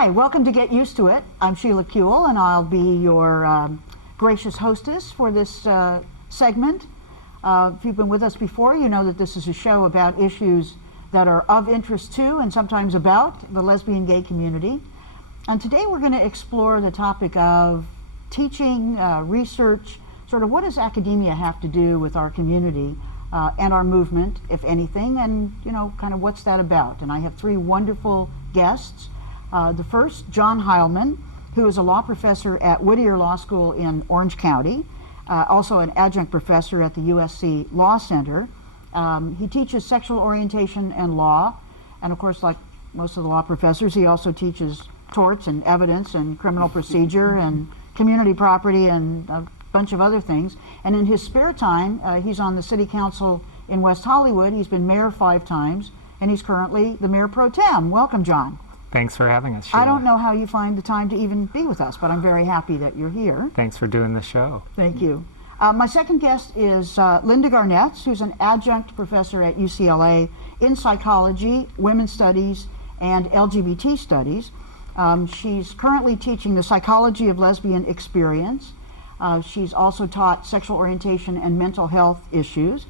Hi, welcome to Get Used to It. I'm Sheila Kuehl, and I'll be your gracious hostess for this segment. If you've been with us before, you know that this is a show about issues that are of interest to and sometimes about the lesbian gay community. And today we're going to explore the topic of teaching, research, sort of what does academia have to do with our community and our movement, if anything, and kind of what's that about. And I have three wonderful guests. The first, John Heilman, who is a law professor at Whittier Law School in Orange County, also an adjunct professor at the USC Law Center. He teaches sexual orientation and law, and of course, like most of the law professors, he also teaches torts and evidence and criminal procedure and community property and a bunch of other things. And in his spare time, he's on the city council in West Hollywood. He's been mayor 5 times, and he's currently the mayor pro tem. Welcome, John. Thanks for having us, Sheila. I don't know how you find the time to even be with us, but I'm very happy that you're here. Thanks for doing the show. Thank you. My second guest is Linda Garnets, who's an adjunct professor at UCLA in psychology, women's studies, and LGBT studies. She's currently teaching the psychology of lesbian experience. She's also taught sexual orientation and mental health issues.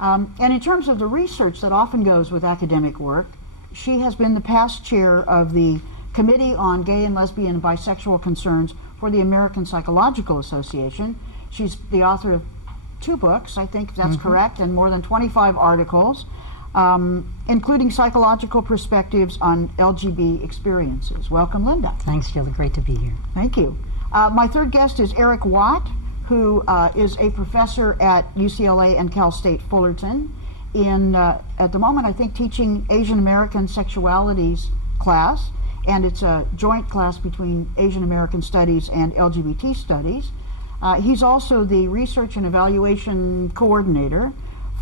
And in terms of the research that often goes with academic work, she has been the past chair of the Committee on Gay and Lesbian and Bisexual Concerns for the American Psychological Association. She's the author of 2 books, I think that's correct, and more than 25 articles, including psychological perspectives on LGBT experiences. Welcome, Linda. Thanks, Sheila. Great to be here. Thank you. My third guest is Eric Watt, who is a professor at UCLA and Cal State Fullerton in, at the moment, I think, teaching Asian American sexualities class, and it's a joint class between Asian American studies and LGBT studies. He's also the research and evaluation coordinator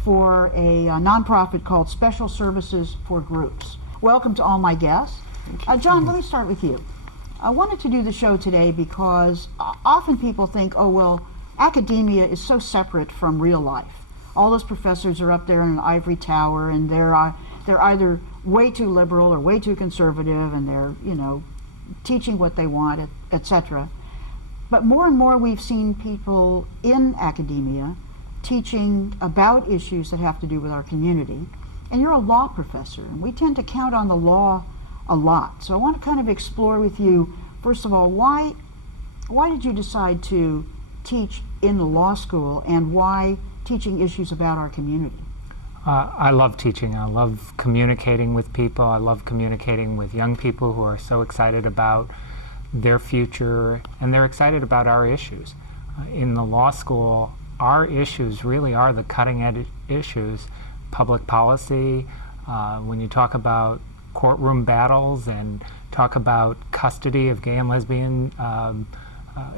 for a nonprofit called Special Services for Groups. Welcome to all my guests. John, let me start with you. I wanted to do the show today because often people think, oh, well, academia is so separate from real life. All those professors are up there in an ivory tower, and they're either way too liberal or way too conservative, and they're, teaching what they want, etc. But more and more we've seen people in academia teaching about issues that have to do with our community. And you're a law professor, and we tend to count on the law a lot. So I want to kind of explore with you, first of all, why did you decide to teach in the law school, and why teaching issues about our community? I love teaching. I love communicating with people. I love communicating with young people who are so excited about their future, and they're excited about our issues. In the law school, our issues really are the cutting edge issues. Public policy, when you talk about courtroom battles and talk about custody of gay and lesbian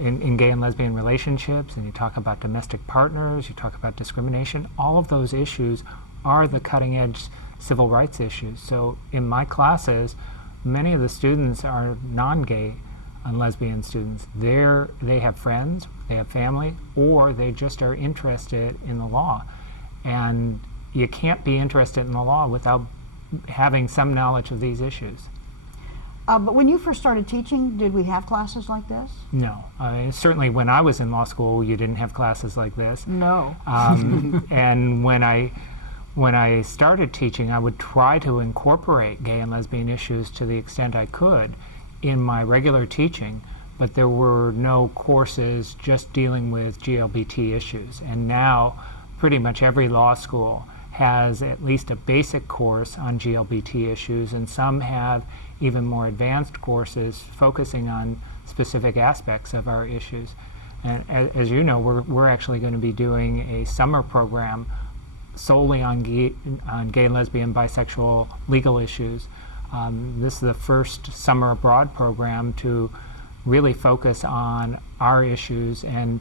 in gay and lesbian relationships, and you talk about domestic partners, you talk about discrimination, all of those issues are the cutting edge civil rights issues. So in my classes, many of the students are non-gay and lesbian students. They have friends, they have family, or they just are interested in the law. And you can't be interested in the law without having some knowledge of these issues. But when you first started teaching, did we have classes like this? No. Certainly when I was in law school, you didn't have classes like this. No. And when I started teaching, I would try to incorporate gay and lesbian issues to the extent I could in my regular teaching, but there were no courses just dealing with GLBT issues. And now pretty much every law school has at least a basic course on GLBT issues, and some have even more advanced courses focusing on specific aspects of our issues. And as you know, we're actually going to be doing a summer program solely on gay and lesbian, bisexual legal issues. This is the first summer abroad program to really focus on our issues. And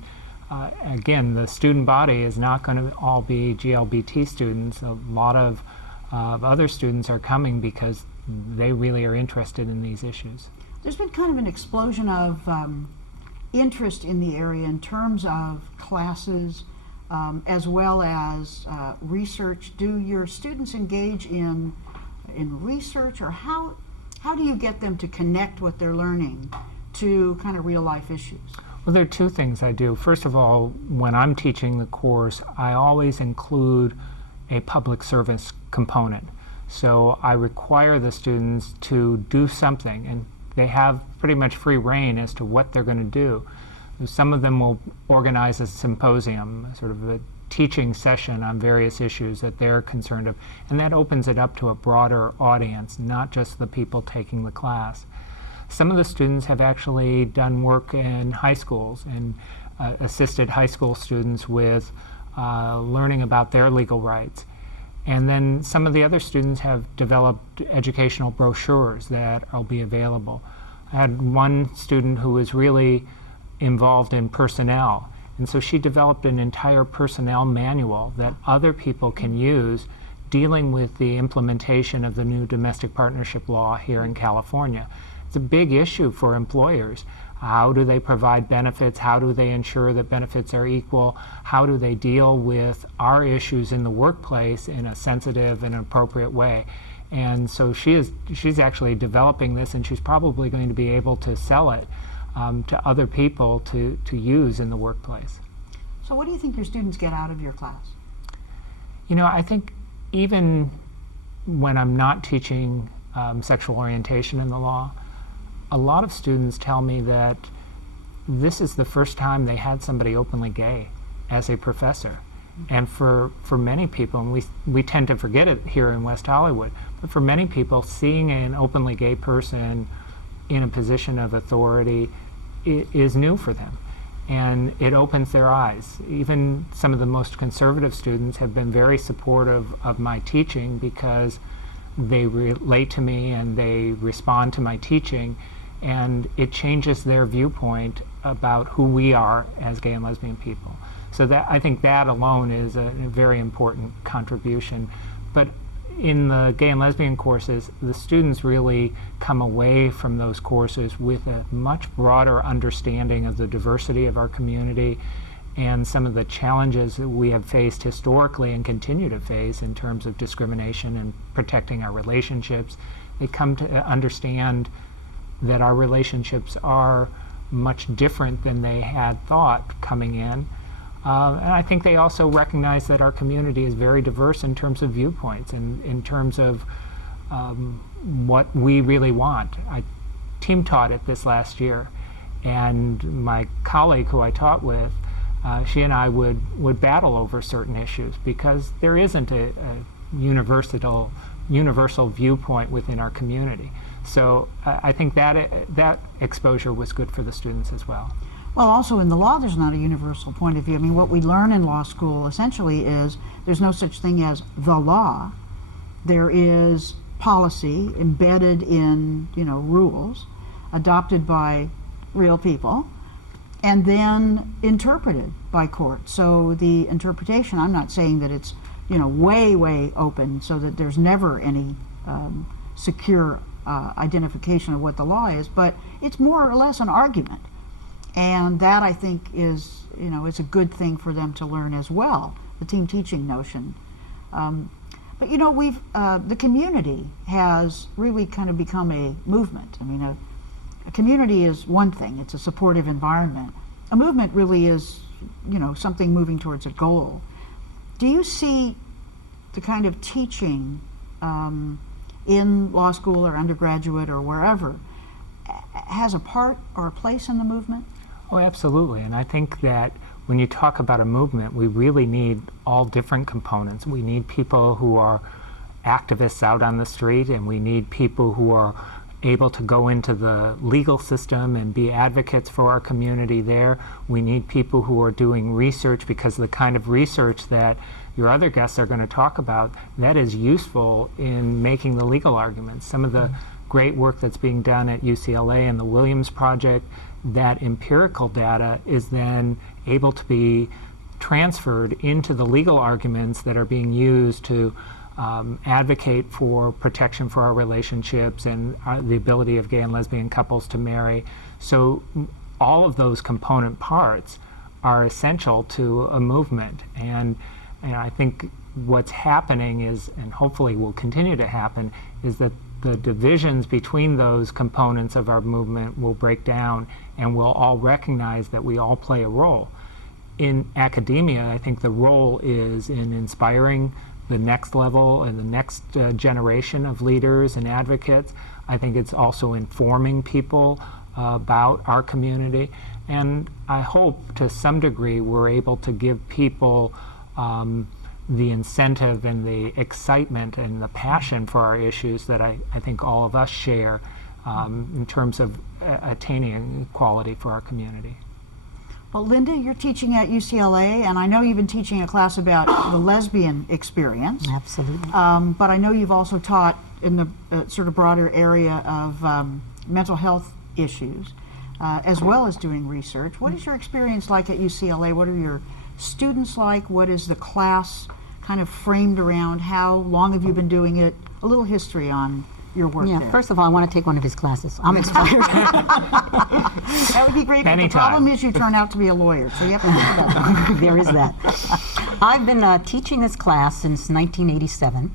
again, the student body is not going to all be GLBT students. A lot of other students are coming because they really are interested in these issues. There's been kind of an explosion of interest in the area in terms of classes as well as research. Do your students engage in research, or how how do you get them to connect what they're learning to kind of real life issues? Well, there are two things I do. First of all, when I'm teaching the course, I always include a public service component. So I require the students to do something, and they have pretty much free rein as to what they're going to do. Some of them will organize a symposium, sort of a teaching session on various issues that they're concerned of, and that opens it up to a broader audience, not just the people taking the class. Some of the students have actually done work in high schools and assisted high school students with learning about their legal rights. And then some of the other students have developed educational brochures that will be available. I had one student who was really involved in personnel, and so she developed an entire personnel manual that other people can use dealing with the implementation of the new domestic partnership law here in California. It's a big issue for employers. How do they provide benefits? How do they ensure that benefits are equal? How do they deal with our issues in the workplace in a sensitive and appropriate way? And so she's actually developing this, and she's probably going to be able to sell it to other people to use in the workplace. So what do you think your students get out of your class? You know, I think even when I'm not teaching sexual orientation in the law, a lot of students tell me that this is the first time they had somebody openly gay as a professor. And for many people, and we tend to forget it here in West Hollywood, but for many people, seeing an openly gay person in a position of authority is new for them. And it opens their eyes. Even some of the most conservative students have been very supportive of my teaching because they relate to me and they respond to my teaching, and it changes their viewpoint about who we are as gay and lesbian people. So that, I think that alone is a very important contribution. But in the gay and lesbian courses, the students really come away from those courses with a much broader understanding of the diversity of our community and some of the challenges that we have faced historically and continue to face in terms of discrimination and protecting our relationships. They come to understand that our relationships are much different than they had thought coming in. And I think they also recognize that our community is very diverse in terms of viewpoints and in terms of what we really want. I team taught it this last year, and my colleague who I taught with, she and I would battle over certain issues because there isn't a universal viewpoint within our community. So I think that exposure was good for the students as well. Well, also in the law, there's not a universal point of view. I mean, what we learn in law school essentially is there's no such thing as the law. There is policy embedded in, rules adopted by real people and then interpreted by court. So the interpretation, I'm not saying that it's, way, way open so that there's never any secure identification of what the law is, but it's more or less an argument. And that, I think, is, it's a good thing for them to learn as well, the team teaching notion. But, we've, the community has really kind of become a movement. I mean, a community is one thing, it's a supportive environment. A movement really is, something moving towards a goal. Do you see the kind of teaching in law school or undergraduate or wherever has a part or a place in the movement? Oh, absolutely. And I think that when you talk about a movement, we really need all different components. We need people who are activists out on the street, and we need people who are able to go into the legal system and be advocates for our community there. We need people who are doing research, because the kind of research that your other guests are going to talk about, that is useful in making the legal arguments. Some of the great work that's being done at UCLA and the Williams Project, that empirical data is then able to be transferred into the legal arguments that are being used to advocate for protection for our relationships and the ability of gay and lesbian couples to marry. So all of those component parts are essential to a movement. And I think what's happening is, and hopefully will continue to happen, is that the divisions between those components of our movement will break down, and we'll all recognize that we all play a role. In academia, I think the role is in inspiring the next level and the next generation of leaders and advocates. I think it's also informing people about our community. And I hope to some degree we're able to give people the incentive and the excitement and the passion for our issues that I think all of us share in terms of attaining equality for our community. Well, Linda, you're teaching at UCLA, and I know you've been teaching a class about the lesbian experience. Absolutely. But I know you've also taught in the sort of broader area of mental health issues, as well as doing research. What is your experience like at UCLA? What are your students like? What is the class kind of framed around? How long have you been doing it? A little history on your work there. First of all, I want to take one of his classes. I'm inspired. That would be great, but the problem is you turn out to be a lawyer, so you have to think about that. There is that. I've been teaching this class since 1987.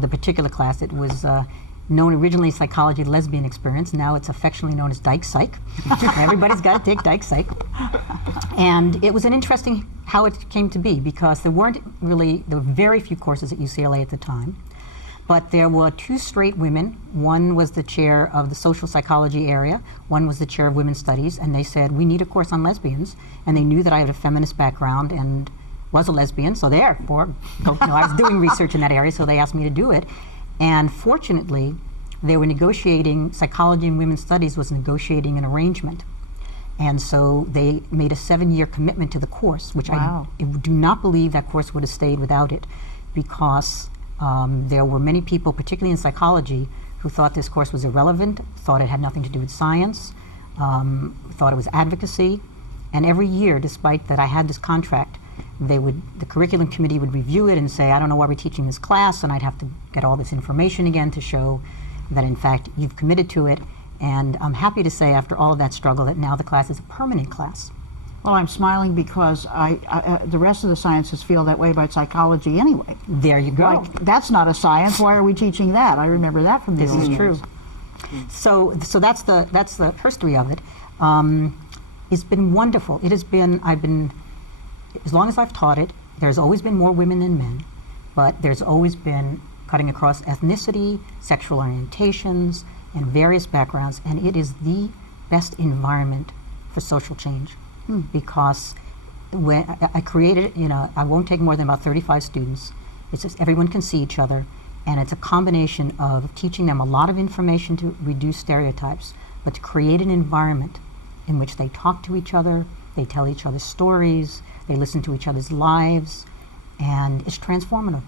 The particular class, it was known originally as Psychology Lesbian Experience. Now it's affectionately known as Dyke Psych. Everybody's got to take Dyke Psych. And it was an interesting how it came to be, because there were very few courses at UCLA at the time. But there were two straight women. One was the chair of the social psychology area. One was the chair of women's studies. And they said, we need a course on lesbians. And they knew that I had a feminist background and was a lesbian. So therefore, I was doing research in that area, so they asked me to do it. And fortunately, they were negotiating, psychology and women's studies was negotiating an arrangement. And so they made a 7-year commitment to the course, which I do not believe that course would have stayed without it, because there were many people, particularly in psychology, who thought this course was irrelevant, thought it had nothing to do with science, thought it was advocacy. And every year, despite that I had this contract, the curriculum committee would review it and say, I don't know why we're teaching this class, and I'd have to get all this information again to show that in fact you've committed to it. And I'm happy to say, after all of that struggle, that now the class is a permanent class. Well, I'm smiling because the rest of the sciences feel that way about psychology anyway. There you go. Like, that's not a science. Why are we teaching that? I remember that from this is true. So that's the history of it. It's been wonderful. It has been. As long as I've taught it, there's always been more women than men, but there's always been cutting across ethnicity, sexual orientations, and various backgrounds, and it is the best environment for social change. Because when I created it, I won't take more than about 35 students. It's just everyone can see each other, and it's a combination of teaching them a lot of information to reduce stereotypes, but to create an environment in which they talk to each other, they tell each other stories, they listen to each other's lives, and it's transformative.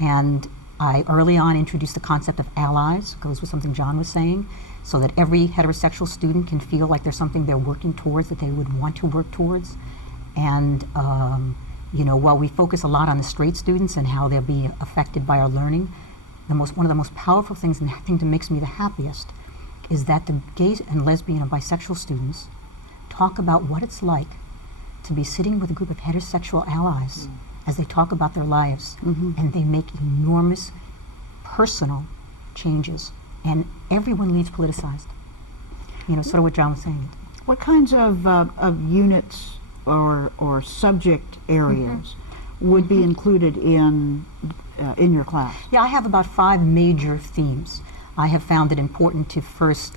And I early on introduced the concept of allies, goes with something John was saying, so that every heterosexual student can feel like there's something they're working towards that they would want to work towards. And while we focus a lot on the straight students and how they'll be affected by our learning, one of the most powerful things, and the thing that makes me the happiest, is that the gay and lesbian and bisexual students talk about what it's like to be sitting with a group of heterosexual allies as they talk about their lives, and they make enormous personal changes. And everyone leaves politicized. Sort of what John was saying. What kinds of units or subject areas would be included in your class? Yeah, I have about 5 major themes. I have found it important to first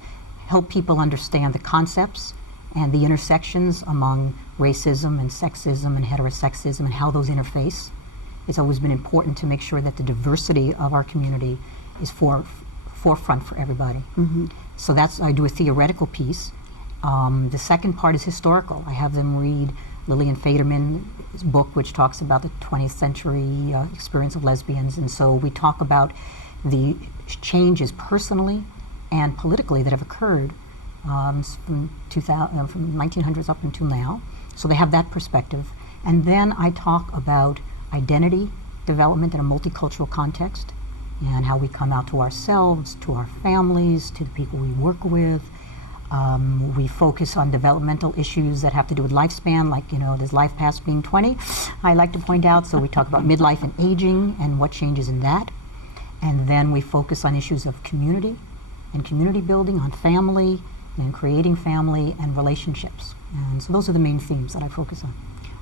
help people understand the concepts and the intersections among racism and sexism and heterosexism and how those interface. It's always been important to make sure that the diversity of our community is forefront for everybody. So I do a theoretical piece. The second part is historical. I have them read Lillian Faderman's book, which talks about the 20th century experience of lesbians. And so we talk about the changes personally and politically that have occurred from 1900s up until now. So they have that perspective. And then I talk about identity development in a multicultural context, and how we come out to ourselves, to our families, to the people we work with. We focus on developmental issues that have to do with lifespan, like, there's life past being 20, I like to point out. So we talk about midlife and aging and what changes in that. And then we focus on issues of community and community building, on family and creating family and relationships. And so those are the main themes that I focus on.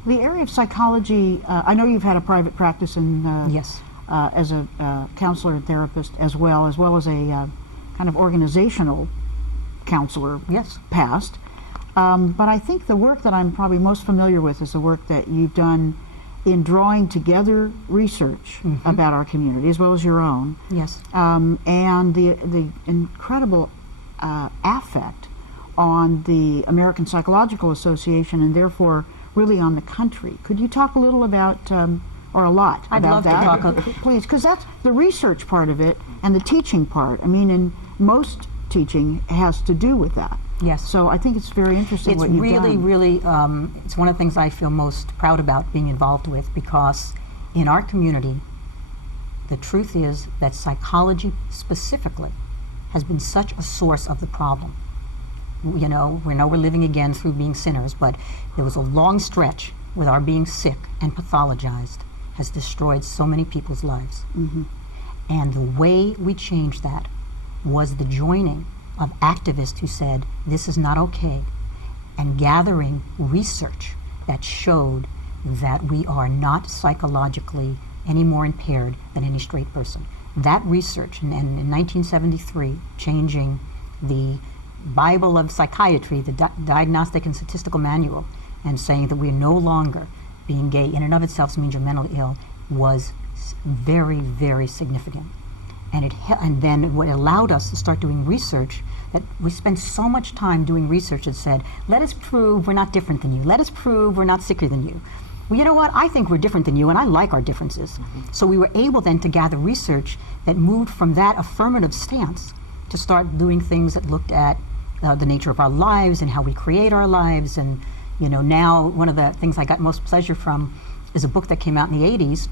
The area of psychology, I know you've had a private practice in, Yes. as a counselor and therapist as well as a kind of organizational counselor Yes. past. But I think the work that I'm probably most familiar with is the work that you've done in drawing together research about our community as well as your own, Yes. and the incredible affect on the American Psychological Association and therefore really on the country. Could you talk a little about, or a lot I'd about love to that? talk Please, because that's the research part of it and the teaching part. I mean, in most teaching has to do with that. Yes. So I think it's very interesting It's what you've really, done. really, it's one of the things I feel most proud about being involved with, because in our community, the truth is that psychology specifically has been such a source of the problem. You know, we know we're living again through being sinners, but there was a long stretch with our being sick and pathologized has destroyed so many people's lives. And the way we changed that was the joining of activists who said, this is not okay, and gathering research that showed that we are not psychologically any more impaired than any straight person. That research, and in 1973, changing the Bible of Psychiatry, the Diagnostic and Statistical Manual, and saying that we are no longer being gay in and of itself means you're mentally ill, was very, very significant. And then what allowed us to start doing research, that we spent so much time doing research that said, let us prove we're not different than you. Let us prove we're not sicker than you. Well, you know what? I think we're different than you, and I like our differences. So we were able then to gather research that moved from that affirmative stance to start doing things that looked at the nature of our lives and how we create our lives. And, you know, now one of the things I got most pleasure from is a book that came out in the 80s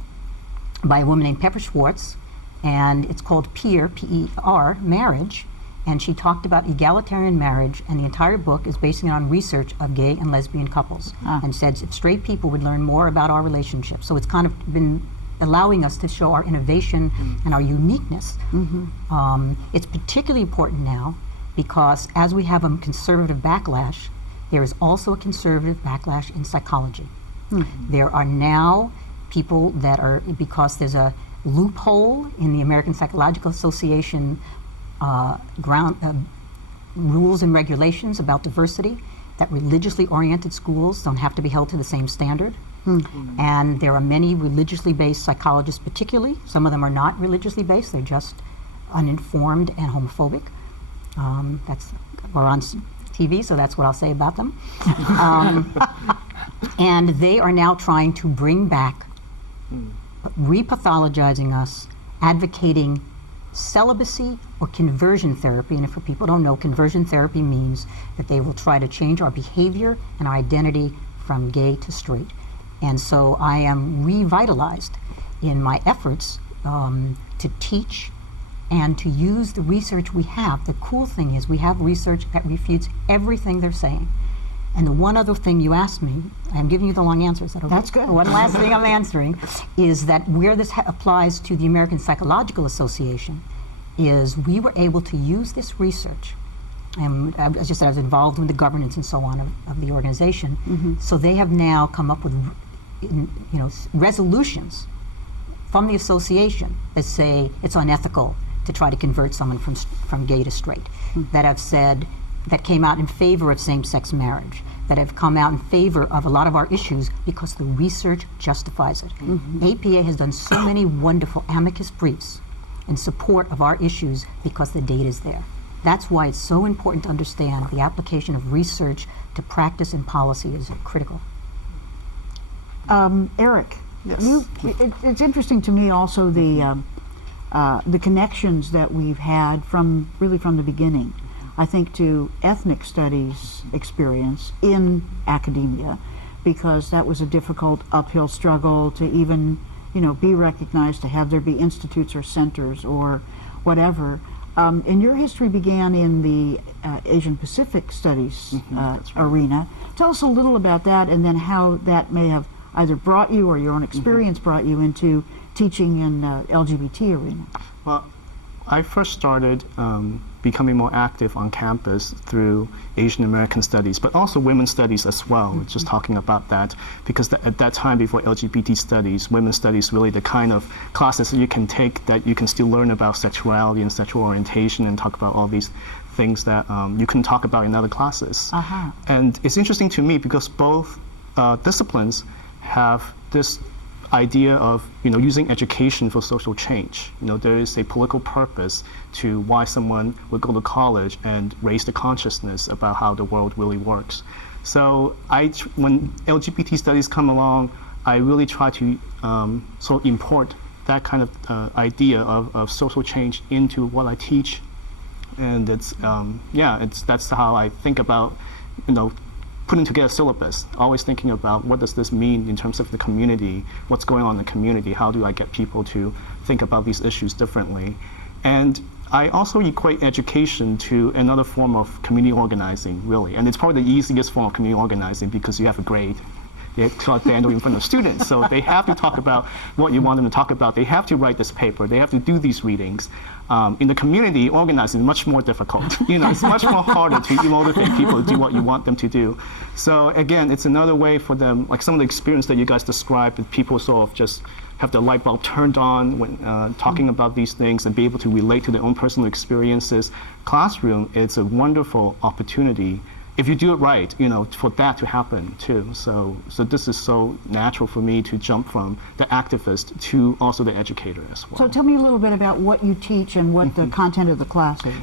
by a woman named Pepper Schwartz, and it's called Peer, P-E-R, Marriage, and she talked about egalitarian marriage, and the entire book is basing it on research of gay and lesbian couples, and said if straight people would learn more about our relationships. So it's kind of been allowing us to show our innovation and our uniqueness. It's particularly important now because as we have a conservative backlash, there is also a conservative backlash in psychology. There are now people that are, because there's a loophole in the American Psychological Association rules and regulations about diversity, that religiously oriented schools don't have to be held to the same standard. And there are many religiously based psychologists, particularly. Some of them are not religiously based, they're just uninformed and homophobic. We're on TV, so that's what I'll say about them. And they are now trying to bring back repathologizing us, advocating celibacy or conversion therapy. And if for people who don't know, conversion therapy means that they will try to change our behavior and our identity from gay to straight. And so I am revitalized in my efforts to teach and to use the research we have. The cool thing is we have research that refutes everything they're saying. And the one other thing you asked me, I'm giving you the long answer, is that okay? That's good. One last thing I'm answering is that where this applies to the American Psychological Association is we were able to use this research, and as you said, I was involved with the governance and so on of the organization. So they have now come up with resolutions from the association that say it's unethical to try to convert someone from gay to straight, that have said, that came out in favor of same-sex marriage, that have come out in favor of a lot of our issues because the research justifies it. APA has done so many wonderful amicus briefs in support of our issues because the data is there. That's why it's so important to understand the application of research to practice and policy is critical. Eric, Yes. it's interesting to me also the connections that we've had from the beginning. I think to ethnic studies experience in academia, because that was a difficult uphill struggle to even, be recognized, to have there be institutes or centers or whatever. And your history began in the Asian Pacific Studies arena. Tell us a little about that, and then how that may have either brought you or your own experience brought you into teaching in LGBT arena. Well, I first started becoming more active on campus through Asian American studies, but also women's studies as well, just talking about that, because at that time before LGBT studies, women's studies really the kind of classes that you can take that you can still learn about sexuality and sexual orientation and talk about all these things that you can talk about in other classes. And it's interesting to me because both disciplines have this idea of using education for social change. There is a political purpose to why someone would go to college and raise the consciousness about how the world really works. So when LGBT studies come along, I really try to sort of import that kind of idea of social change into what I teach, and that's how I think about putting together a syllabus, always thinking about what does this mean in terms of the community, what's going on in the community, how do I get people to think about these issues differently. And I also equate education to another form of community organizing, really. And it's probably the easiest form of community organizing because you have a grade. They have to stand in front of students, so they have to talk about what you want them to talk about. They have to write this paper. They have to do these readings. In the community, organizing is much more difficult. It's much more harder to motivate people to do what you want them to do. So again, it's another way for them, like some of the experience that you guys described, that people sort of just have the light bulb turned on when talking about these things and be able to relate to their own personal experiences. Classroom, it's a wonderful opportunity if you do it right, for that to happen too. So this is so natural for me to jump from the activist to also the educator as well. So tell me a little bit about what you teach and what the content of the class is.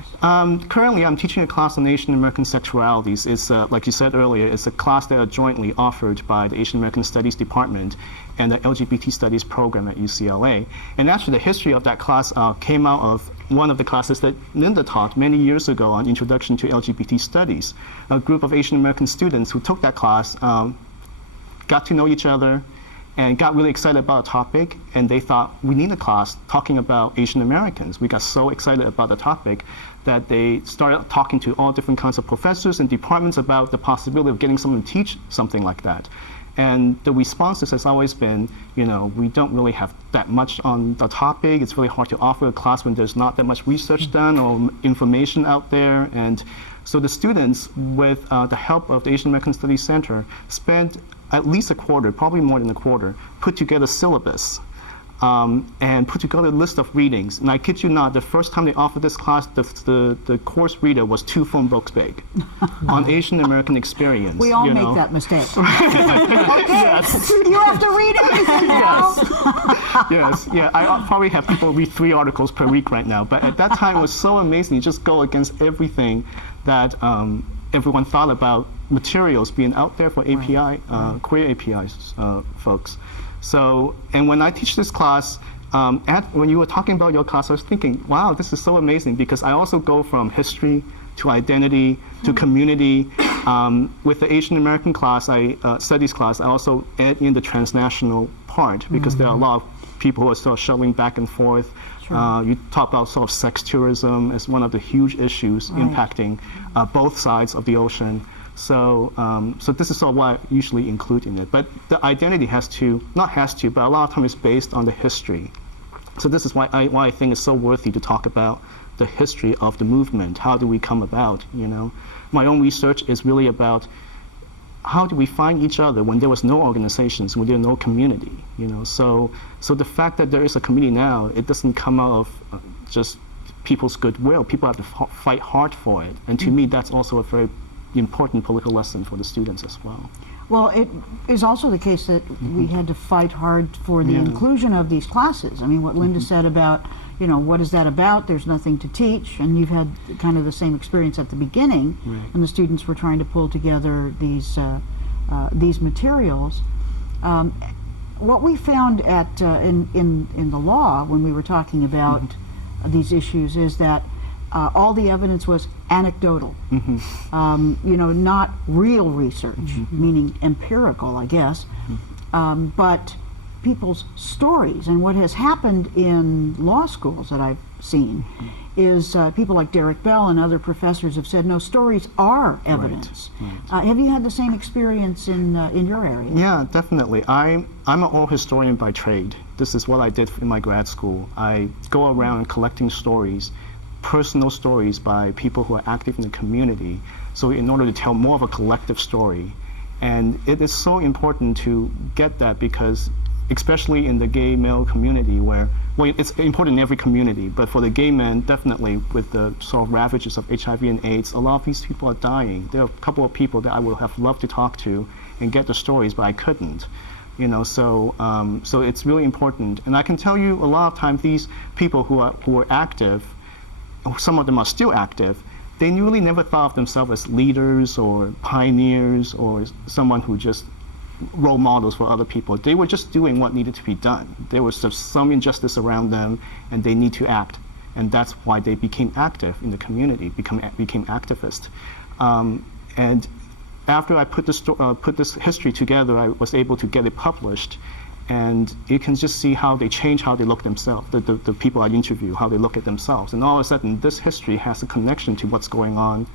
Currently, I'm teaching a class on Asian American sexualities. It's, like you said earlier, it's a class that are jointly offered by the Asian American Studies Department and the LGBT Studies program at UCLA. And actually, the history of that class came out of one of the classes that Linda taught many years ago on Introduction to LGBT Studies. A group of Asian American students who took that class got to know each other and got really excited about a topic, and they thought, we need a class talking about Asian Americans. We got so excited about the topic that they started talking to all different kinds of professors and departments about the possibility of getting someone to teach something like that. And the responses has always been, we don't really have that much on the topic. It's really hard to offer a class when there's not that much research done or information out there. And so the students, with the help of the Asian American Studies Center, spent at least a quarter, probably more than a quarter, put together syllabus and put together a list of readings. And I kid you not, the first time they offered this class, the course reader was 2 phone books big on Asian American experience. We all make that mistake. Yes. You have to read everything now. Yes. Yeah, I probably have people read 3 articles per week right now. But at that time, it was so amazing. You just go against everything that everyone thought about materials being out there for API, queer APIs folks. So, and when I teach this class, when you were talking about your class, I was thinking, wow, this is so amazing, because I also go from history to identity to community. With the Asian American class, studies class, I also add in the transnational part, because there are a lot of people who are sort of shuttling back and forth. Sure. You talk about sort of sex tourism as one of the huge issues impacting both sides of the ocean. So, so this is sort of what I usually include in it. But the identity not has to, but a lot of times it's based on the history. So this is why I think it's so worthy to talk about the history of the movement. How do we come about, My own research is really about how do we find each other when there was no organizations, when there was no community, So the fact that there is a community now, it doesn't come out of just people's goodwill. People have to fight hard for it. And to me, that's also a very important political lesson for the students as well. Well, it is also the case that we had to fight hard for the inclusion of these classes. I mean, what Linda said about, what is that about? There's nothing to teach. And you've had kind of the same experience at the beginning when the students were trying to pull together these materials. What we found in the law when we were talking about these issues is that all the evidence was anecdotal, not real research, meaning empirical, I guess, but people's stories. And what has happened in law schools that I've seen is people like Derek Bell and other professors have said, no, stories are evidence. Right. Have you had the same experience in your area? Yeah, definitely. I'm an oral historian by trade. this is what I did in my grad school. I go around collecting stories, personal stories by people who are active in the community, so in order to tell more of a collective story. And it is so important to get that, because especially in the gay male community, where, well, it's important in every community, but for the gay men, definitely with the sort of ravages of HIV and AIDS, a lot of these people are dying. There are a couple of people that I would have loved to talk to and get the stories, but I couldn't. You know, so it's really important. And I can tell you, a lot of times these people who are active, some of them are still active, they really never thought of themselves as leaders or pioneers or someone who just role models for other people. They were just doing what needed to be done. There was some injustice around them, and they need to act. And that's why they became active in the community, became activists. And after I put this history together, I was able to get it published. And you can just see how they change how they look themselves, the people I interview, how they look at themselves. And all of a sudden, this history has a connection to what's going on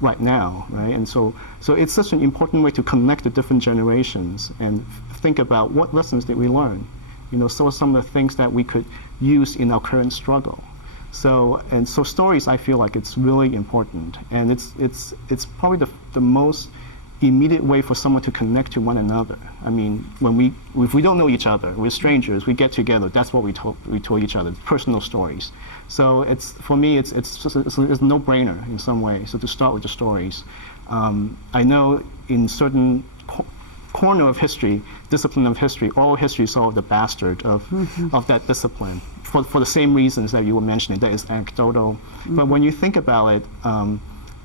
right now, right? And so it's such an important way to connect the different generations and think about what lessons did we learn. You know, so some of the things that we could use in our current struggle. So stories, I feel like it's really important. And it's probably the most immediate way for someone to connect to one another. I mean, if we don't know each other, we're strangers, we get together, that's what we told each other, personal stories. So for me, it's a no-brainer in some way, so to start with the stories. I know in certain corner of history, discipline of history, oral history is sort of the bastard of that discipline, for the same reasons that you were mentioning, that is anecdotal. But when you think about it,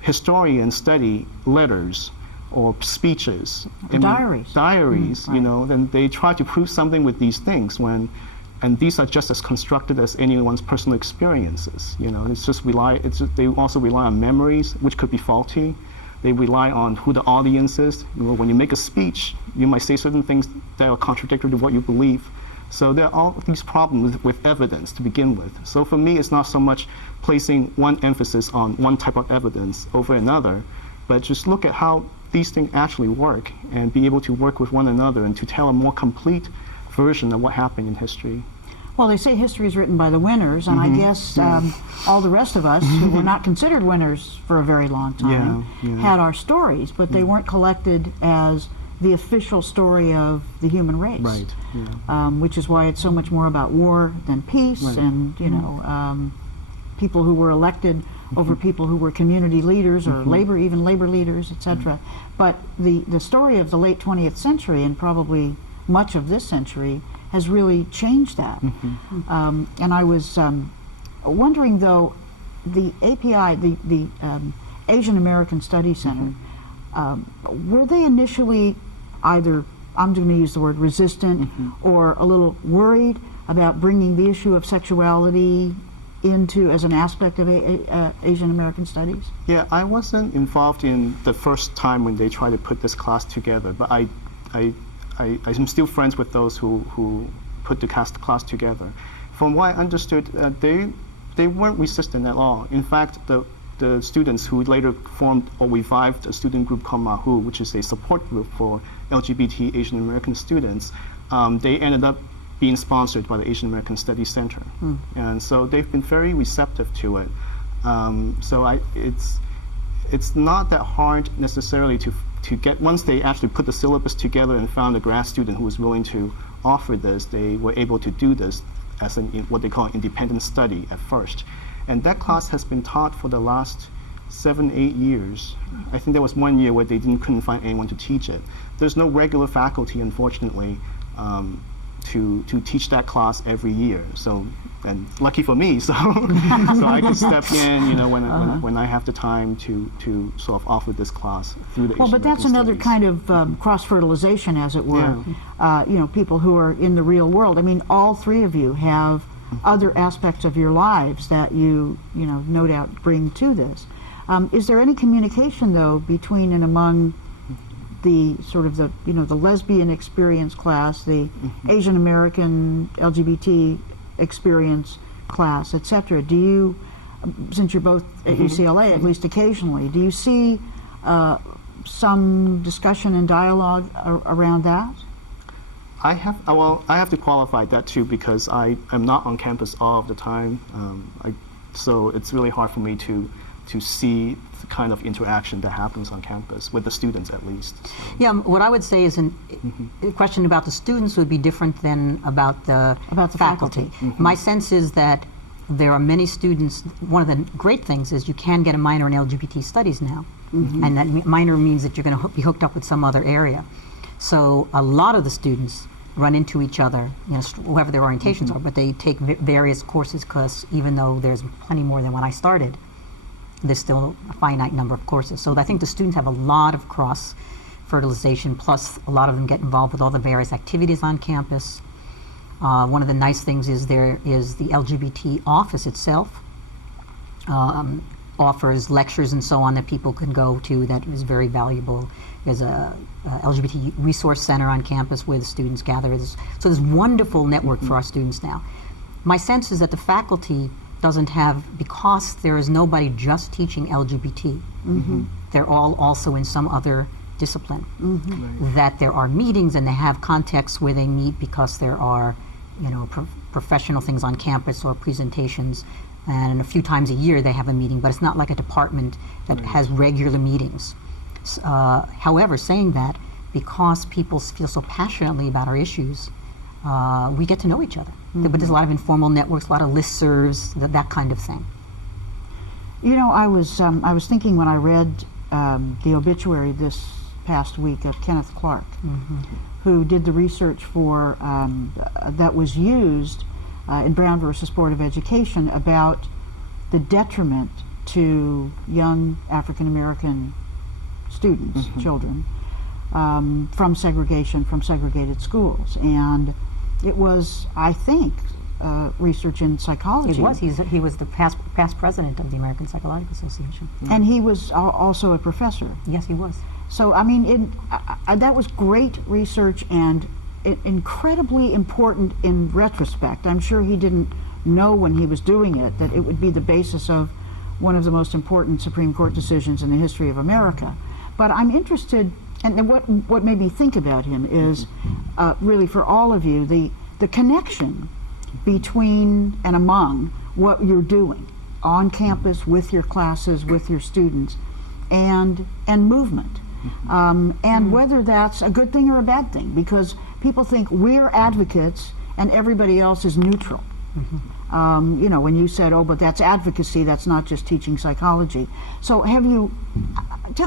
historians study letters, or speeches, diaries, you know, then they try to prove something with these things and these are just as constructed as anyone's personal experiences. You know, they also rely on memories, which could be faulty. They rely on who the audience is. You know, when you make a speech, you might say certain things that are contradictory to what you believe. So there are all these problems with evidence to begin with. So for me, it's not so much placing one emphasis on one type of evidence over another, but just look at how these things actually work and be able to work with one another and to tell a more complete version of what happened in history. Well, they say history is written by the winners, and I guess all the rest of us who were not considered winners for a very long time had our stories, but they weren't collected as the official story of the human race. Right. Yeah. Which is why it's so much more about war than peace, and you know, people who were elected over people who were community leaders or even labor leaders, etc. But the story of the late 20th century and probably much of this century has really changed that. And I was wondering, though, the API, the Asian American Studies Center, were they initially either, I'm going to use the word resistant, or a little worried about bringing the issue of sexuality into as an aspect of Asian American Studies? Yeah, I wasn't involved in the first time when they tried to put this class together, but I'm still friends with those who put the class together. From what I understood, they weren't resistant at all. In fact, the students who later formed or revived a student group called Mahu, which is a support group for LGBT Asian American students, they ended up being sponsored by the Asian American Studies Center. And so they've been very receptive to it. So it's not that hard necessarily to get, once they actually put the syllabus together and found a grad student who was willing to offer this, they were able to do this as what they call independent study at first. And that class has been taught for the last 7-8 years. I think there was 1 year where they couldn't find anyone to teach it. There's no regular faculty, unfortunately, to teach that class every year. So, and lucky for me, so I can step in, you know, when I have the time to sort of offer this class through the Asian but that's American another Studies. kind of cross-fertilization, as it were. You know, people who are in the real world. I mean, all three of you have other aspects of your lives that you know, no doubt bring to this. Is there any communication, though, between and among the sort of the lesbian experience class, the Asian American LGBT experience class, etc.? Do you, since you're both at UCLA, at least occasionally, do you see some discussion and dialogue around that? I have to qualify that too because I am not on campus all of the time. So it's really hard for me to see the kind of interaction that happens on campus with the students at least. So. Yeah, what I would say is a question about the students would be different than about the faculty. My sense is that there are many students. One of the great things is you can get a minor in LGBT studies now, and that minor means that you're going to be hooked up with some other area. So a lot of the students run into each other, whoever their orientations are, but they take various courses because even though there's plenty more than when I started, there's still a finite number of courses. So I think the students have a lot of cross-fertilization, plus a lot of them get involved with all the various activities on campus. One of the nice things is there is the LGBT office itself offers lectures and so on that people can go to that is very valuable. There's a LGBT resource center on campus where the students gather. So there's wonderful network for our students now. My sense is that the faculty doesn't have, because there is nobody just teaching LGBT, they're all also in some other discipline, that there are meetings and they have contexts where they meet because there are professional things on campus or presentations, and a few times a year they have a meeting, but it's not like a department that has regular meetings. However, saying that, because people feel so passionately about our issues, we get to know each other. But there's a lot of informal networks, a lot of listservs, that kind of thing. I was thinking when I read the obituary this past week of Kenneth Clark, who did the research for that was used in Brown versus Board of Education about the detriment to young African American students, children, from segregation, from segregated schools. And it was, I think, research in psychology. It was. He was the past president of the American Psychological Association. And he was also a professor. Yes, he was. So, I mean, that was great research and incredibly important in retrospect. I'm sure he didn't know when he was doing it that it would be the basis of one of the most important Supreme Court decisions in the history of America. But I'm interested, and what made me think about him is really for all of you, the connection between and among what you're doing on campus with your classes, with your students, and movement. And whether that's a good thing or a bad thing, because people think we're advocates and everybody else is neutral. When you said, oh, but that's advocacy, that's not just teaching psychology. So have you,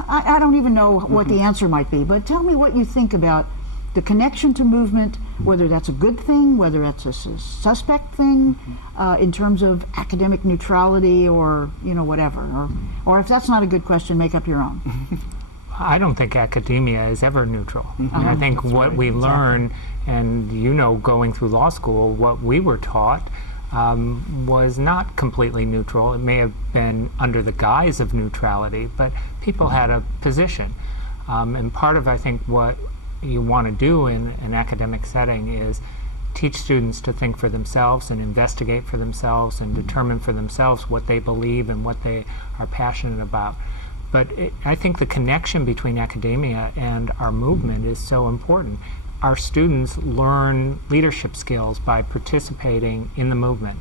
I don't even know what the answer might be, but tell me what you think about the connection to movement, whether that's a good thing, whether that's a suspect thing, in terms of academic neutrality or, whatever. Or if that's not a good question, make up your own. I don't think academia is ever neutral. I think what we learn, and going through law school, what we were taught was not completely neutral. It may have been under the guise of neutrality, but people had a position. And part of, I think, what you want to do in an academic setting is teach students to think for themselves and investigate for themselves and determine for themselves what they believe and what they are passionate about. But I think the connection between academia and our movement is so important. Our students learn leadership skills by participating in the movement.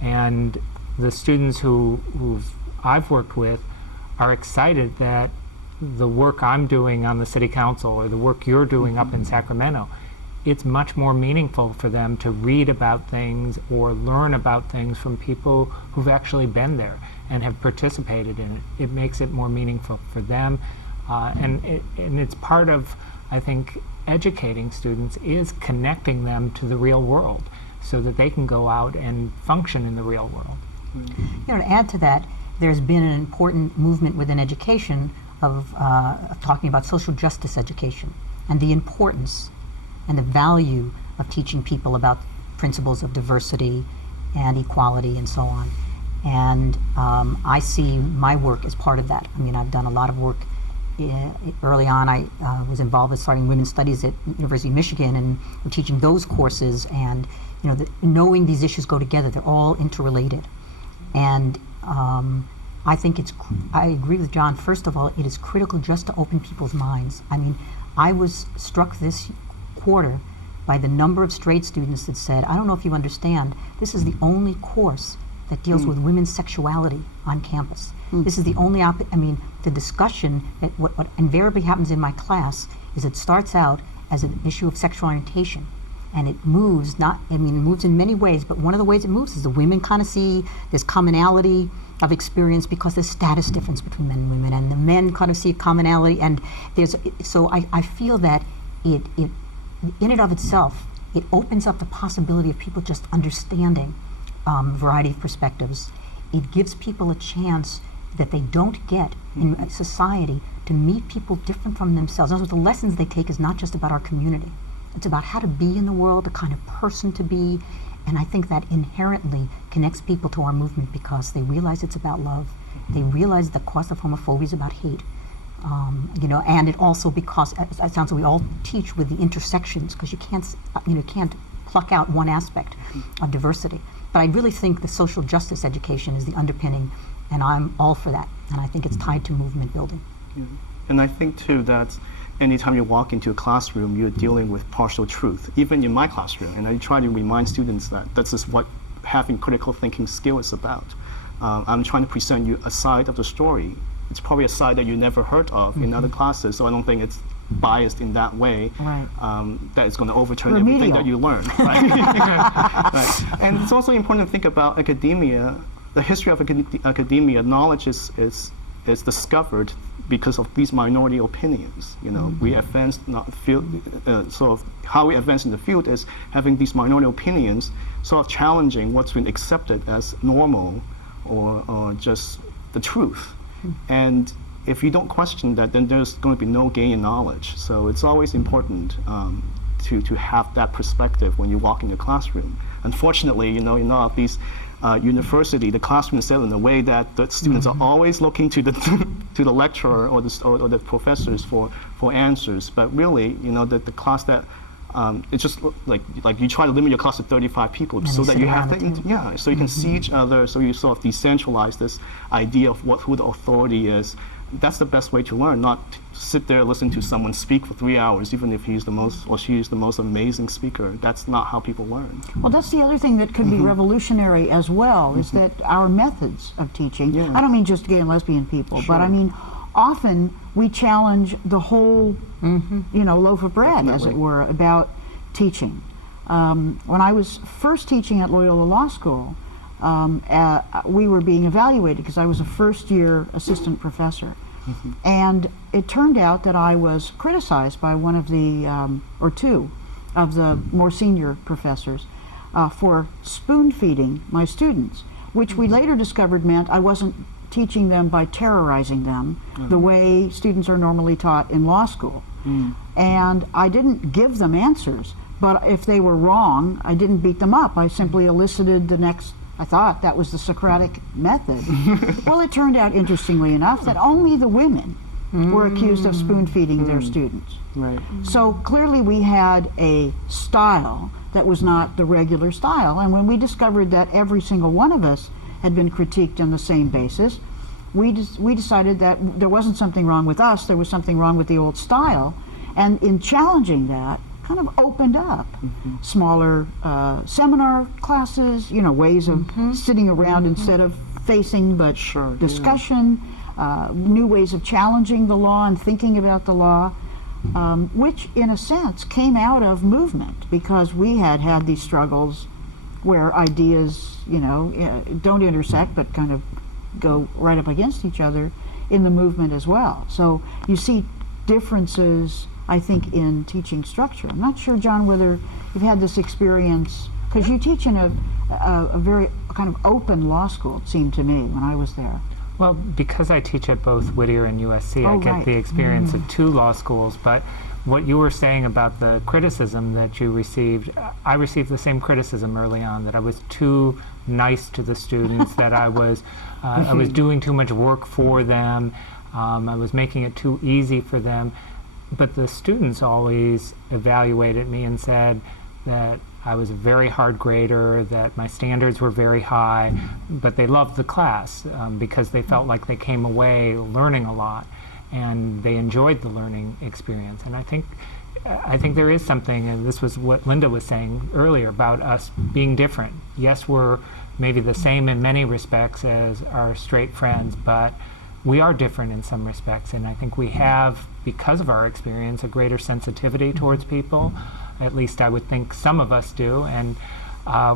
And the students who I've worked with are excited that the work I'm doing on the city council or the work you're doing up in Sacramento, it's much more meaningful for them to read about things or learn about things from people who've actually been there and have participated in it. It makes it more meaningful for them, and it's part of, I think, educating students is connecting them to the real world so that they can go out and function in the real world. To add to that, there's been an important movement within education of talking about social justice education and the importance and the value of teaching people about principles of diversity and equality and so on. And I see my work as part of that. I mean, I've done a lot of work. Early on, I was involved with starting women's studies at University of Michigan, and we're teaching those courses. And knowing these issues go together, they're all interrelated. And I think I agree with John. First of all, it is critical just to open people's minds. I mean, I was struck this quarter by the number of straight students that said, I don't know if you understand, this is the only course that deals with women's sexuality on campus. This is the only, the discussion, that what invariably happens in my class is it starts out as an issue of sexual orientation. And it moves, it moves in many ways, but one of the ways it moves is the women kind of see this commonality of experience because there's status difference between men and women, and the men kind of see a commonality, and so I feel that it in and of itself, it opens up the possibility of people just understanding a variety of perspectives. It gives people a chance that they don't get in society to meet people different from themselves. In other words, the lessons they take is not just about our community. It's about how to be in the world, the kind of person to be, and I think that inherently connects people to our movement because they realize it's about love. They realize the cost of homophobia is about hate. And it also, because it sounds like we all teach with the intersections, because you can't pluck out one aspect of diversity. But I really think the social justice education is the underpinning, and I'm all for that. And I think it's tied to movement building. Yeah. And I think too that anytime you walk into a classroom, you're dealing with partial truth. Even in my classroom, and I try to remind students that this is what having critical thinking skill is about. I'm trying to present you a side of the story. It's probably a side that you never heard of in other classes, so I don't think it's biased in that way, Right. That it's going to overturn Remedial. everything that you learn. Right? Right. And it's also important to think about academia. The history of academia, knowledge is discovered because of these minority opinions. We advance sort of how we advance in the field is having these minority opinions, sort of challenging what's been accepted as normal or just the truth. And if you don't question that, then there's going to be no gain in knowledge. So it's always important to have that perspective when you walk in the classroom. Unfortunately, of these university, the classroom is set in a way that the students are always looking to the to the lecturer or the professors for answers. But really, the class that it's just like you try to limit your class to 35 people And so they that sit you have around to so you can see each other. So you sort of decentralize this idea of who the authority is. That's the best way to learn, not sit there and listen to someone speak for 3 hours, even if he's the most or she is the most amazing speaker. That's not how people learn. Well, that's the other thing that could be revolutionary as well, is that our methods of teaching, Yeah. I don't mean just gay and lesbian people, but I mean often we challenge the whole, loaf of bread, as it Definitely. were, about teaching. When I was first teaching at Loyola Law School, we were being evaluated because I was a first-year assistant professor. And it turned out that I was criticized by one of the, or two of the more senior professors for spoon-feeding my students, which we later discovered meant I wasn't teaching them by terrorizing them the way students are normally taught in law school. And I didn't give them answers, but if they were wrong, I didn't beat them up. I simply elicited the next. I thought that was the Socratic method. Well, it turned out, interestingly enough, that only the women were accused of spoon-feeding their students. Right. So clearly we had a style that was not the regular style. And when we discovered that every single one of us had been critiqued on the same basis, we decided that there wasn't something wrong with us, there was something wrong with the old style. And in challenging that, kind of opened up smaller seminar classes, ways of sitting around instead of facing, but Sure, discussion, new ways of challenging the law and thinking about the law, which in a sense came out of movement because we had these struggles where ideas, don't intersect but kind of go right up against each other in the movement as well. So you see differences, I think, in teaching structure. I'm not sure, John, whether you've had this experience, because you teach in a very kind of open law school, it seemed to me, when I was there. Well, because I teach at both Whittier and USC, Oh, I get right. the experience of two law schools. But what you were saying about the criticism that you received, I received the same criticism early on, that I was too nice to the students, that I was doing too much work for them, I was making it too easy for them. But the students always evaluated me and said that I was a very hard grader, that my standards were very high, but they loved the class because they felt like they came away learning a lot. and they enjoyed the learning experience. And I think there is something, and this was what Linda was saying earlier about us being different. Yes, we're maybe the same in many respects as our straight friends, but we are different in some respects, and I think we have, because of our experience, a greater sensitivity towards people. At least I would think some of us do, and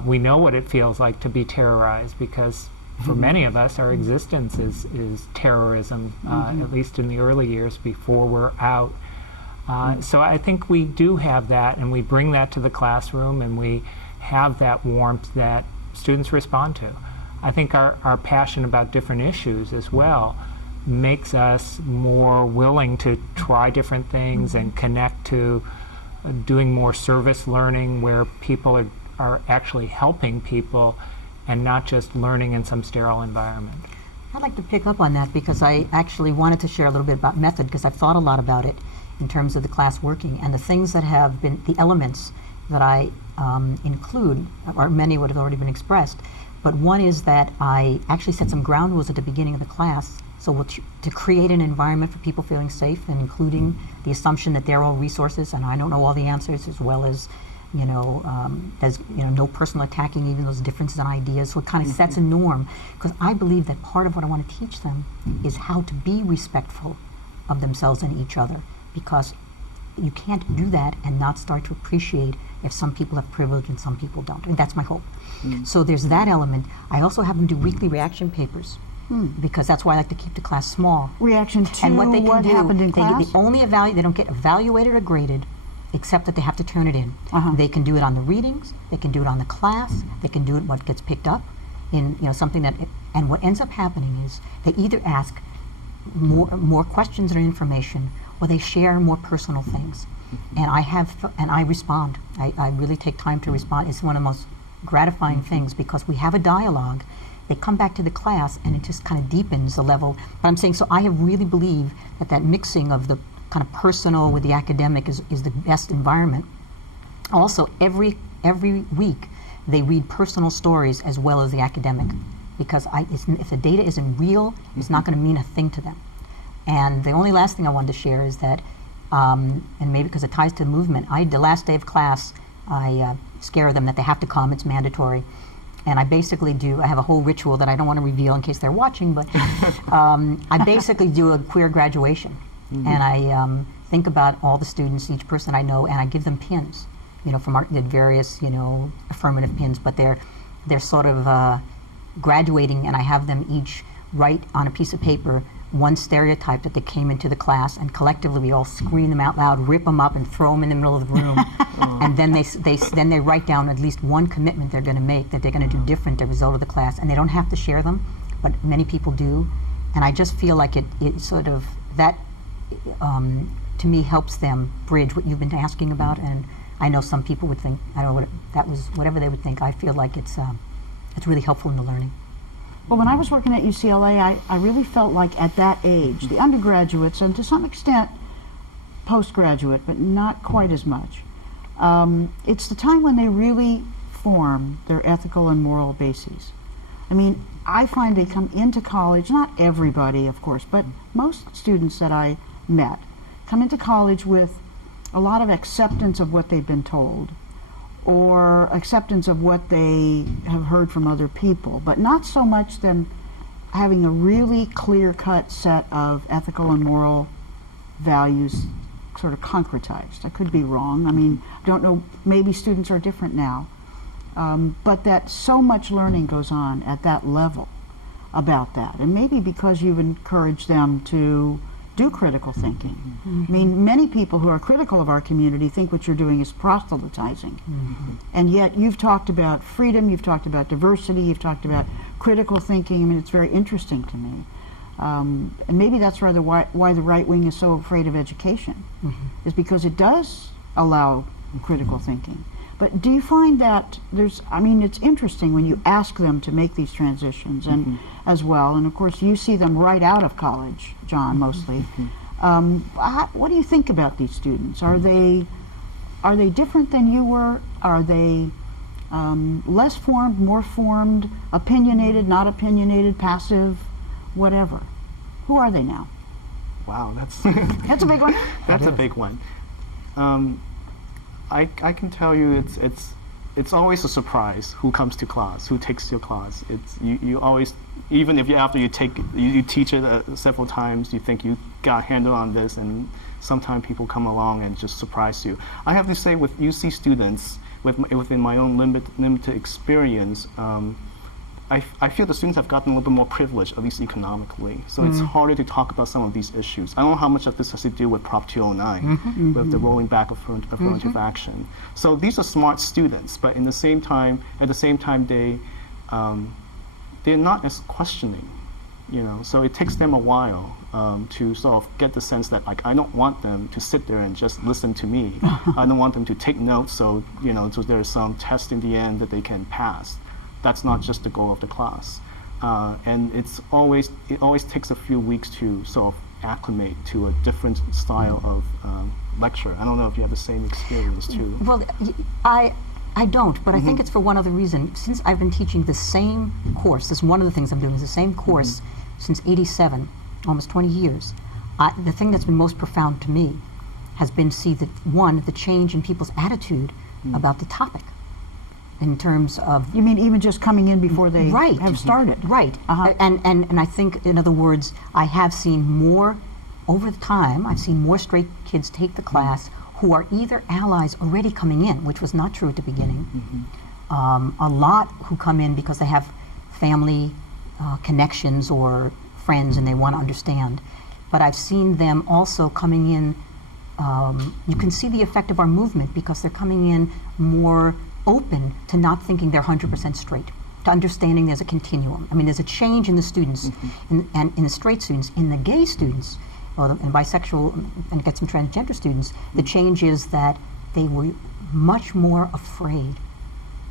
we know what it feels like to be terrorized, because for many of us, our existence is terrorism, at least in the early years before we're out. So I think we do have that, and we bring that to the classroom, and we have that warmth that students respond to. I think our passion about different issues as well makes us more willing to try different things and connect to doing more service learning where people are actually helping people and not just learning in some sterile environment. I'd like to pick up on that because I actually wanted to share a little bit about method, because I've thought a lot about it in terms of the class working, and the things that have been, the elements that I include, or many would have already been expressed, but one is that I actually set some ground rules at the beginning of the class, so to create an environment for people feeling safe, and including the assumption that they're all resources and I don't know all the answers, as well as there's no personal attacking, even those differences in ideas. So it kind of sets a norm, because I believe that part of what I want to teach them is how to be respectful of themselves and each other, because you can't do that and not start to appreciate if some people have privilege and some people don't. And that's my hope. So there's that element. I also have them do weekly reaction papers, because that's why I like to keep the class small. Reaction to and what they can do, happened in class? They don't get evaluated or graded, except that they have to turn it in. They can do it on the readings, they can do it on the class, they can do it what gets picked up in something that, and what ends up happening is they either ask more questions or information, or they share more personal things. And I respond. I really take time to respond. It's one of the most gratifying things, because we have a dialogue. They come back to the class and it just kind of deepens the level. But I'm saying, so I have really believe that mixing of the kind of personal with the academic is the best environment. Also, every week they read personal stories as well as the academic, because if the data isn't real, it's not going to mean a thing to them. And the only last thing I wanted to share is that, and maybe because it ties to the movement, the last day of class, I scare them that they have to come, it's mandatory. And I basically I have a whole ritual that I don't want to reveal in case they're watching, but I basically do a queer graduation. And I think about all the students, each person I know, and I give them pins, from the various, affirmative pins, but they're sort of graduating, and I have them each write on a piece of paper one stereotype that they came into the class, and collectively we all scream them out loud, rip them up, and throw them in the middle of the room. And then they write down at least one commitment they're going to make, that they're going to do different as a result of the class, and they don't have to share them, but many people do. And I just feel like it sort of, that to me helps them bridge what you've been asking about. And I know some people would think, I don't know what that was, whatever they would think. I feel like it's really helpful in the learning. Well, when I was working at UCLA, I really felt like at that age, the undergraduates, and to some extent postgraduate, but not quite as much, it's the time when they really form their ethical and moral bases. I mean, I find they come into college, not everybody, of course, but most students that I met come into college with a lot of acceptance of what they've been told, or acceptance of what they have heard from other people, but not so much them having a really clear-cut set of ethical and moral values sort of concretized. I could be wrong. I mean, I don't know, maybe students are different now, but that so much learning goes on at that level about that, and maybe because you've encouraged them to do critical thinking. I mean, many people who are critical of our community think what you're doing is proselytizing. And yet you've talked about freedom, you've talked about diversity, you've talked about critical thinking. I mean, it's very interesting to me. And maybe that's rather why the right wing is so afraid of education, is because it does allow critical thinking. But do you find that it's interesting when you ask them to make these transitions, and as well, and of course you see them right out of college, John, mostly. What do you think about these students? Are they different than you were? Are they less formed, more formed, opinionated, not opinionated, passive, whatever? Who are they now? Wow, that's That's a big one. that's a big one. I can tell you it's always a surprise who comes to class, who takes your class. It's you always, even if after you teach it several times, you think you got a handle on this, and sometimes people come along and just surprise you. I have to say, with UC students, within my own limited experience, I feel the students have gotten a little bit more privileged, at least economically. So it's harder to talk about some of these issues. I don't know how much of this has to do with Prop 209, with the rolling back of affirmative action. So these are smart students, but at the same time, they're not as questioning. So it takes them a while to sort of get the sense that, like, I don't want them to sit there and just listen to me. I don't want them to take notes, so so there's some test in the end that they can pass. That's not just the goal of the class, and it always takes a few weeks to sort of acclimate to a different style of lecture. I don't know if you have the same experience too. Well, I don't, but I think it's for one other reason. Since I've been teaching the same course, this is one of the things I'm doing, is the same course since '87, almost 20 years. The thing that's been most profound to me has been to see that, one, the change in people's attitude about the topic. In terms of, You mean even just coming in before they right, have started? right? And I think, in other words, I have seen more over the time. I've seen more straight kids take the class who are either allies already coming in, which was not true at the beginning. A lot who come in because they have family connections or friends and they want to understand. But I've seen them also coming in. You can see the effect of our movement because they're coming in more open to not thinking they're 100% straight, to understanding there's a continuum. I mean, there's a change in the students, and in the straight students. In the gay students, and bisexual, and get some transgender students, the change is that they were much more afraid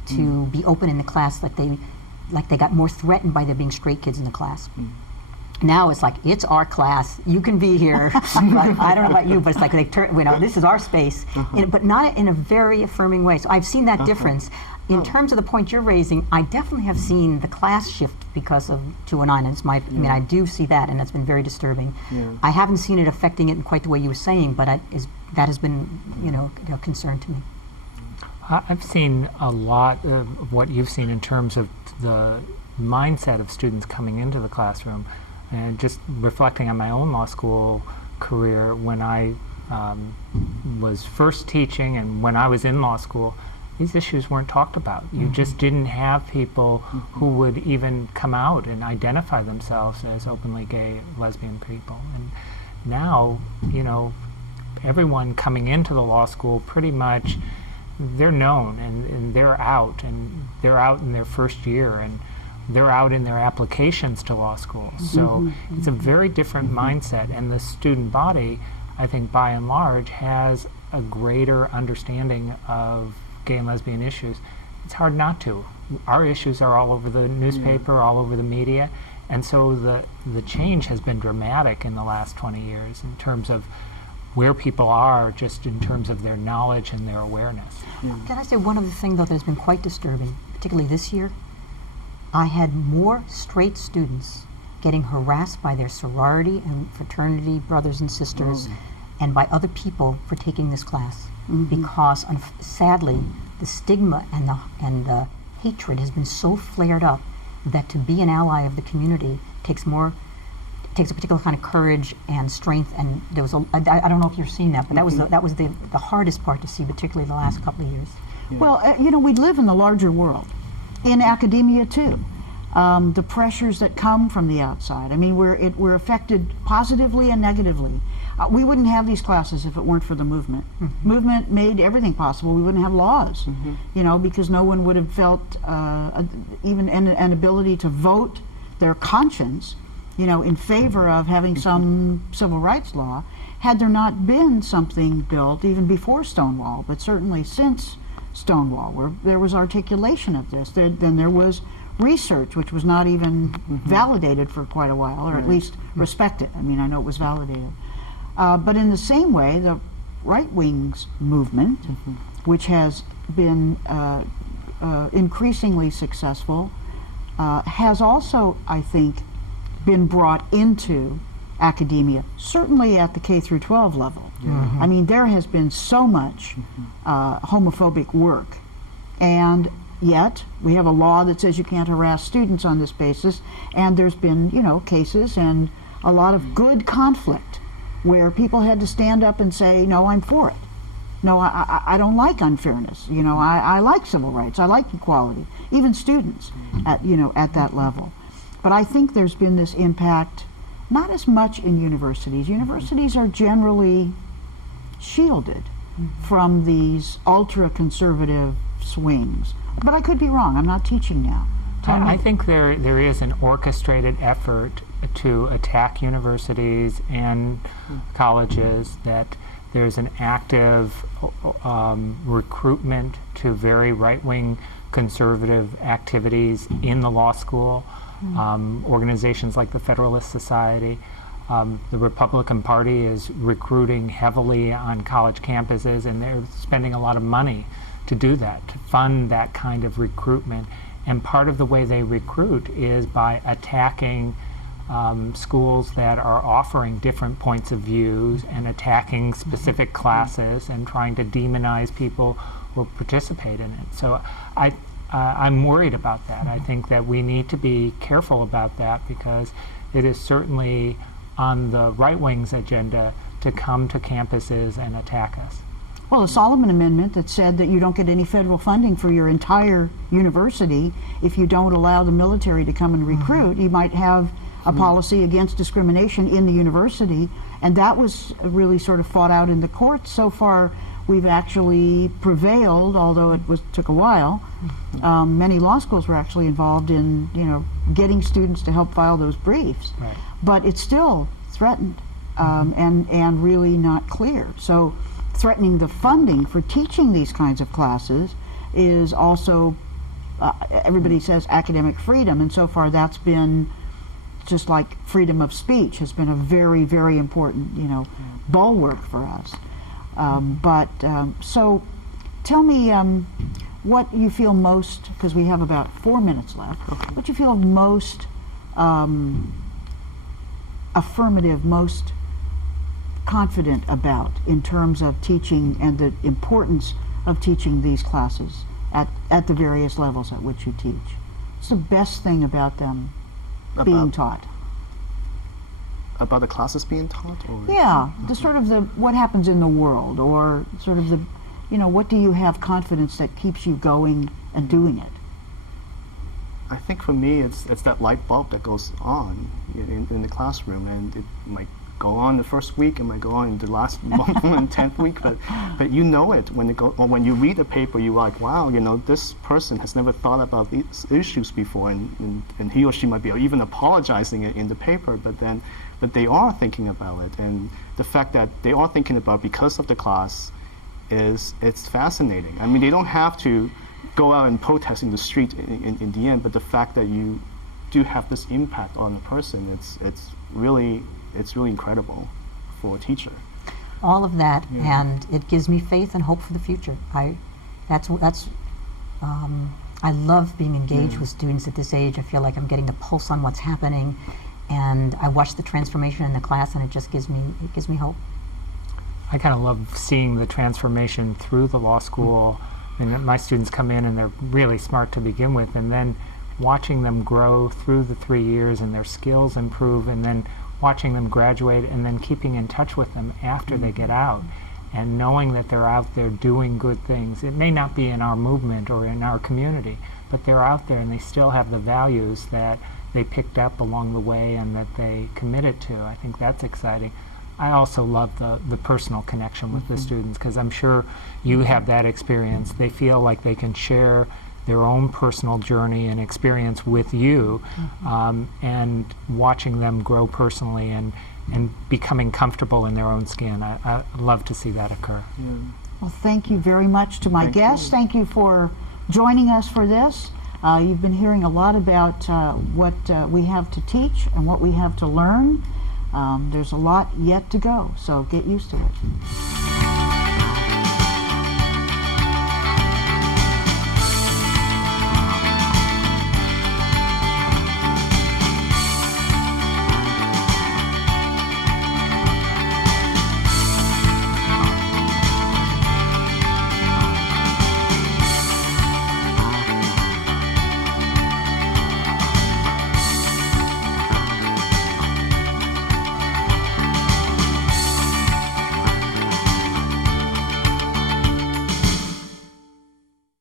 to be open in the class, like they got more threatened by there being straight kids in the class. Now it's like, it's our class, you can be here. Like, I don't know about you, but it's like they turn, this is our space, but not in a very affirming way. So I've seen that difference. In terms of the point you're raising, I definitely have seen the class shift because of 209. It's I mean, I do see that, and it's been very disturbing. I haven't seen it affecting it in quite the way you were saying, but that has been, a concern to me. I've seen a lot of what you've seen in terms of the mindset of students coming into the classroom. And just reflecting on my own law school career, when I was first teaching and when I was in law school, these issues weren't talked about. You just didn't have people who would even come out and identify themselves as openly gay, lesbian people. And now, everyone coming into the law school, pretty much, they're known and they're out in their first year, and they're out in their applications to law school. So it's a very different mindset, and the student body, I think, by and large, has a greater understanding of gay and lesbian issues. It's hard not to. Our issues are all over the newspaper, all over the media, and so the change has been dramatic in the last 20 years in terms of where people are, just in terms of their knowledge and their awareness. Can I say one other thing, though, that has been quite disturbing, particularly this year? I had more straight students getting harassed by their sorority and fraternity brothers and sisters and by other people for taking this class, because sadly the stigma and the hatred has been so flared up that to be an ally of the community takes a particular kind of courage and strength. And there was I don't know if you're seeing that, but that was the hardest part to see, particularly the last couple of years. Well, we live in the larger world, in academia too. The pressures that come from the outside. I mean, we're affected positively and negatively. We wouldn't have these classes if it weren't for the movement. Movement made everything possible. We wouldn't have laws, because no one would have felt even an ability to vote their conscience, in favor of having some civil rights law, had there not been something built even before Stonewall, but certainly since Stonewall, where there was articulation of this. Then there was research, which was not even validated for quite a while, or at least respected. I mean, I know it was validated. But in the same way, the right wing's movement, which has been increasingly successful, has also, I think, been brought into academia, certainly at the K through 12 level. I mean, there has been so much homophobic work, and yet we have a law that says you can't harass students on this basis, and there's been, you know, cases and a lot of good conflict where people had to stand up and say, no, I'm for it. No, I don't like unfairness. You know, I like civil rights. I like equality. Even students at, you know, at that level. But I think there's been this impact, not as much in universities. Universities are generally shielded from these ultra-conservative swings. But I could be wrong. I'm not teaching now. I think there is an orchestrated effort to attack universities and colleges, that there's an active recruitment to very right-wing conservative activities in the law school. Organizations like the Federalist Society. The Republican Party is recruiting heavily on college campuses, and they're spending a lot of money to do that, to fund that kind of recruitment. And part of the way they recruit is by attacking schools that are offering different points of views, and attacking specific classes, and trying to demonize people who participate in it. So I'm worried about that. I think that we need to be careful about that, because it is certainly on the right wing's agenda to come to campuses and attack us. Well, the Solomon Amendment that said that you don't get any federal funding for your entire university if you don't allow the military to come and recruit. You might have a policy against discrimination in the university, and that was really sort of fought out in the courts. So far, we've actually prevailed, although it took a while. Many law schools were actually involved in, you know, getting students to help file those briefs. Right. But it's still threatened, and really not clear. So threatening the funding for teaching these kinds of classes is also, everybody says academic freedom, and so far that's been, just like freedom of speech has been a very, very important, you know, bulwark for us. So tell me what you feel most, because we have about 4 minutes left, what you feel most affirmative, most confident about in terms of teaching and the importance of teaching these classes at the various levels at which you teach. What's the best thing about them being taught? About the classes being taught? Or? Yeah, the sort of the what happens in the world, or sort of the, you know, what do you have confidence that keeps you going and doing it? I think for me, it's that light bulb that goes on in the classroom, and it might go on the first week, it might go on in the last month and 10th week, but you know it when when you read the paper. You're like, wow, you know, this person has never thought about these issues before, and he or she might be even apologizing it in the paper, but they are thinking about it, and the fact that they are thinking about it because of the class it's fascinating. I mean, they don't have to go out and protest in the street in the end, but the fact that you do have this impact on the person, it's really incredible for a teacher. All of that, and it gives me faith and hope for the future. I love being engaged with students at this age. I feel like I'm getting a pulse on what's happening, and I watch the transformation in the class, and it just gives me hope. I kind of love seeing the transformation through the law school. And my students come in and they're really smart to begin with, and then watching them grow through the 3 years and their skills improve, and then watching them graduate, and then keeping in touch with them after they get out, and knowing that they're out there doing good things. It may not be in our movement or in our community, but they're out there and they still have the values that they picked up along the way and that they committed to. I think that's exciting. I also love the personal connection with the students, because I'm sure you have that experience. They feel like they can share their own personal journey and experience with you, and watching them grow personally and becoming comfortable in their own skin. I love to see that occur. Well, thank you very much to my guests. Thank you for joining us for this. You've been hearing a lot about what we have to teach and what we have to learn. There's a lot yet to go, so get used to it.